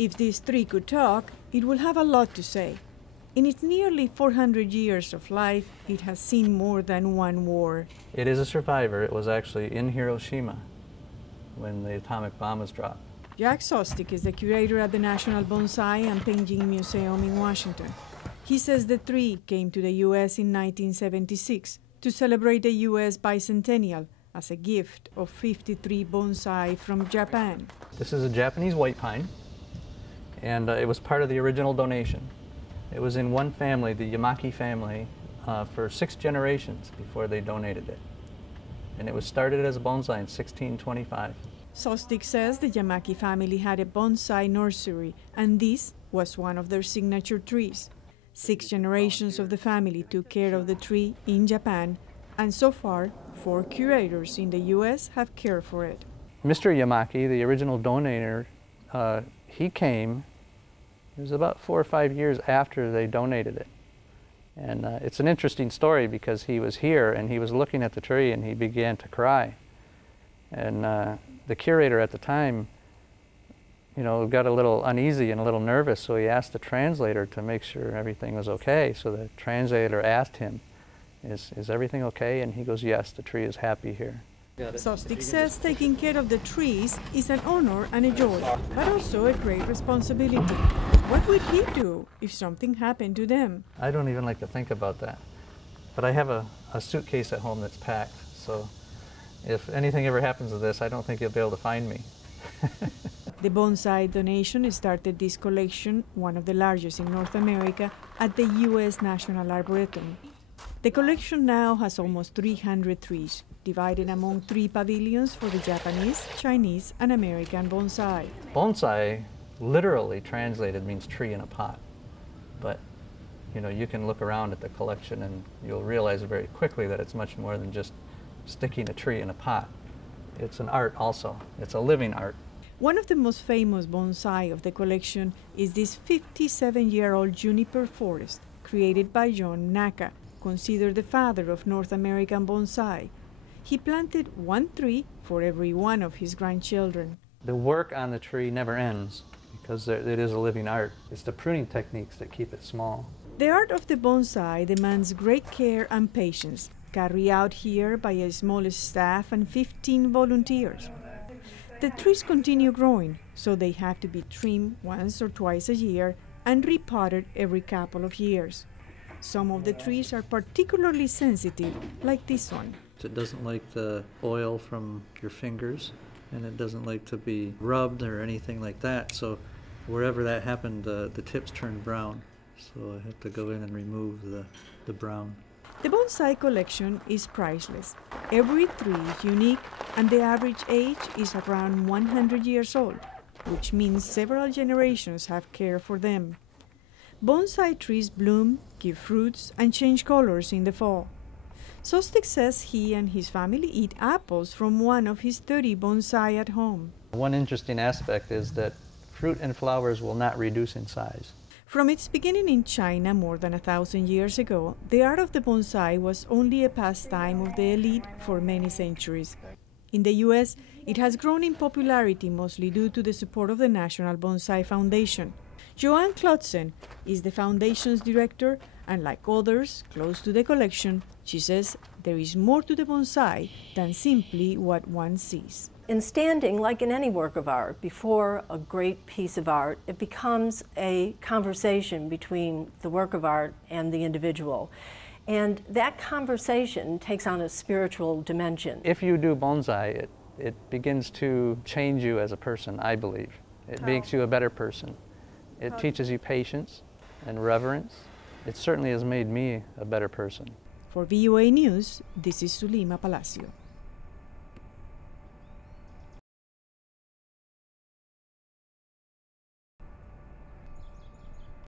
If this tree could talk, it will have a lot to say. In its nearly 400 years of life, it has seen more than one war. It is a survivor. It was actually in Hiroshima when the atomic bomb was dropped. Jack Sostik is the curator at the National Bonsai and Painting Museum in Washington. He says the tree came to the U.S. in 1976 to celebrate the U.S. bicentennial as a gift of 53 bonsai from Japan. This is a Japanese white pine, and it was part of the original donation. It was in one family, the Yamaki family, for 6 generations before they donated it. And it was started as a bonsai in 1625. Sostik says the Yamaki family had a bonsai nursery, and this was one of their signature trees. 6 generations of the family took care of the tree in Japan, and so far, 4 curators in the U.S. have cared for it. Mr. Yamaki, the original donator, he came. It was about 4 or 5 years after they donated it. And it's an interesting story because he was here and he was looking at the tree and he began to cry. And the curator at the time, you know, got a little uneasy and a little nervous, so he asked the translator to make sure everything was okay. So the translator asked him, is everything okay? And he goes, yes, the tree is happy here. Sostik says taking care of the trees is an honor and a joy, but also a great responsibility. What would he do if something happened to them? I don't even like to think about that. But I have a suitcase at home that's packed, so if anything ever happens to this, I don't think you'll be able to find me. The bonsai donation started this collection, one of the largest in North America, at the U.S. National Arboretum. The collection now has almost 300 trees, divided among 3 pavilions for the Japanese, Chinese, and American bonsai. Bonsai, literally translated, means tree in a pot. But, you know, you can look around at the collection and you'll realize very quickly that it's much more than just sticking a tree in a pot. It's an art also. It's a living art. One of the most famous bonsai of the collection is this 57-year-old juniper forest created by John Naka, considered the father of North American bonsai. He planted 1 tree for every one of his grandchildren. The work on the tree never ends because it is a living art. It's the pruning techniques that keep it small. The art of the bonsai demands great care and patience, carried out here by a small staff and 15 volunteers. The trees continue growing, so they have to be trimmed once or twice a year and repotted every couple of years. Some of the trees are particularly sensitive, like this one. It doesn't like the oil from your fingers, and it doesn't like to be rubbed or anything like that. So wherever that happened, the tips turned brown. So I have to go in and remove the brown. The bonsai collection is priceless. Every tree is unique, and the average age is around 100 years old, which means several generations have cared for them. Bonsai trees bloom, give fruits, and change colors in the fall. Sostik says he and his family eat apples from one of his 30 bonsai at home. One interesting aspect is that fruit and flowers will not reduce in size. From its beginning in China more than 1,000 years ago, the art of the bonsai was only a pastime of the elite for many centuries. In the U.S., it has grown in popularity mostly due to the support of the National Bonsai Foundation. Joanne Klotzen is the foundation's director, and like others close to the collection, she says there is more to the bonsai than simply what one sees. In standing, like in any work of art, before a great piece of art, it becomes a conversation between the work of art and the individual. And that conversation takes on a spiritual dimension. If you do bonsai, it begins to change you as a person, I believe. It makes you a better person. It teaches you patience and reverence. It certainly has made me a better person. For VOA News, this is Zulima Palacio.